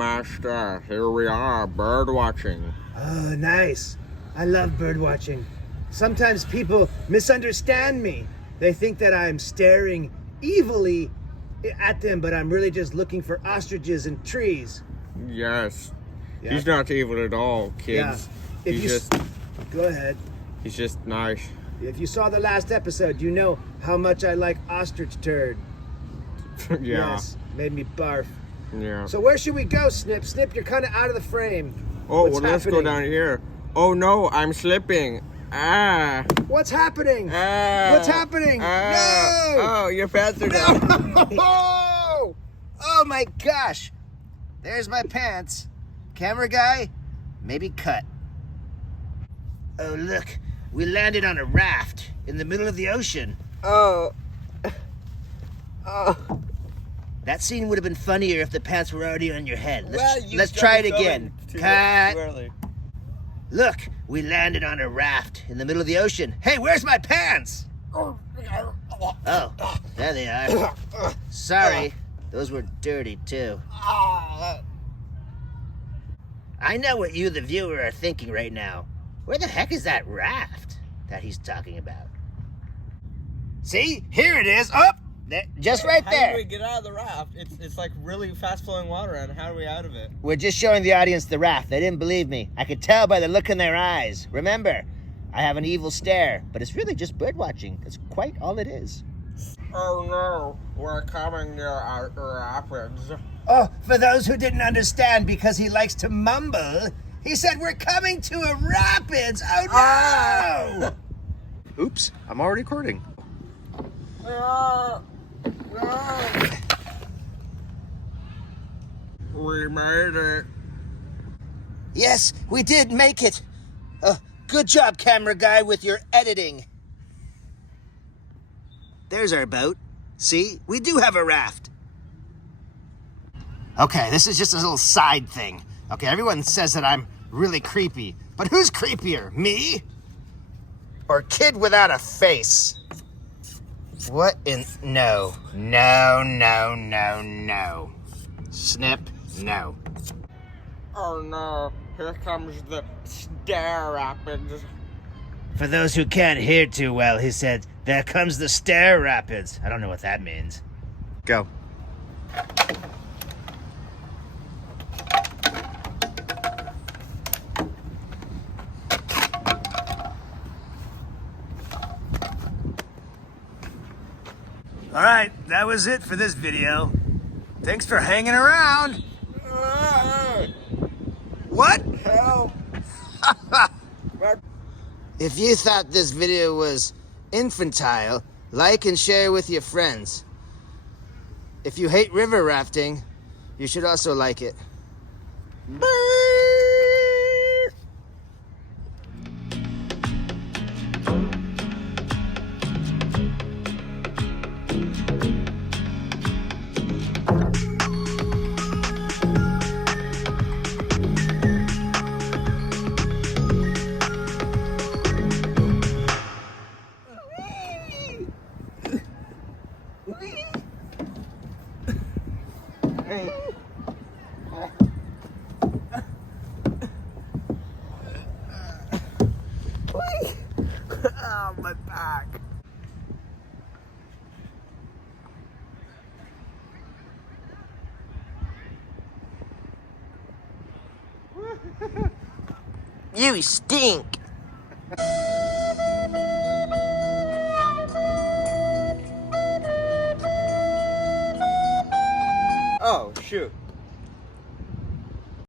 Master, here we are, bird watching. Oh, nice. I love bird watching. Sometimes people misunderstand me. They think that I'm staring evilly at them, but I'm really just looking for ostriches and trees. Yes. Yeah. He's not evil at all, kids. If He's you just go ahead. he's just nice. If you saw the last episode, you know how much I like ostrich turd. Yeah. Yes, made me barf. Yeah. So where should we go, Snip? Snip, you're kind of out of the frame. Oh, What's well, let's go happening? down here. Oh no, I'm slipping. Ah. What's happening? Ah. What's happening? Ah. No! Oh, your pants are down. Oh! Oh my gosh! There's my pants. Camera guy, maybe cut. Oh look, we landed on a raft in the middle of the ocean. Oh. Oh. That scene would have been funnier if the pants were already on your head. Well, you Let's try it started again. filming too Cut. early. Look, we landed on a raft in the middle of the ocean. Hey, where's my pants? Oh, there they are. Sorry, those were dirty too. I know what you, the viewer, are thinking right now. Where the heck is that raft that he's talking about? See, here it is. Up, there, just right How do there. we get out of the raft? It's like really fast flowing water, and how are we out of it? We're just showing the audience the raft. They didn't believe me. I could tell by the look in their eyes. Remember, I have an evil stare, but it's really just bird watching. That's quite all it is. Oh no, we're coming near our rapids. Oh, for those who didn't understand because he likes to mumble, he said we're coming to a rapids. Oh no! Oops, I'm already recording. No. We made it. Yes, we did make it. Good job, camera guy, with your editing. There's our boat. See, we do have a raft. Okay, this is just a little side thing. Okay, everyone says that I'm really creepy, but who's creepier, me or kid without a face? What in? No. Snip, no. Oh no, here comes the stair rapids. For those who can't hear too well, he said, there comes the stair rapids. I don't know what that means. Go. All right, that was it for this video. Thanks for hanging around. What? Help! If you thought this video was infantile, like and share with your friends. If you hate river rafting, you should also like it. Oh, my back. You stink. Oh shoot,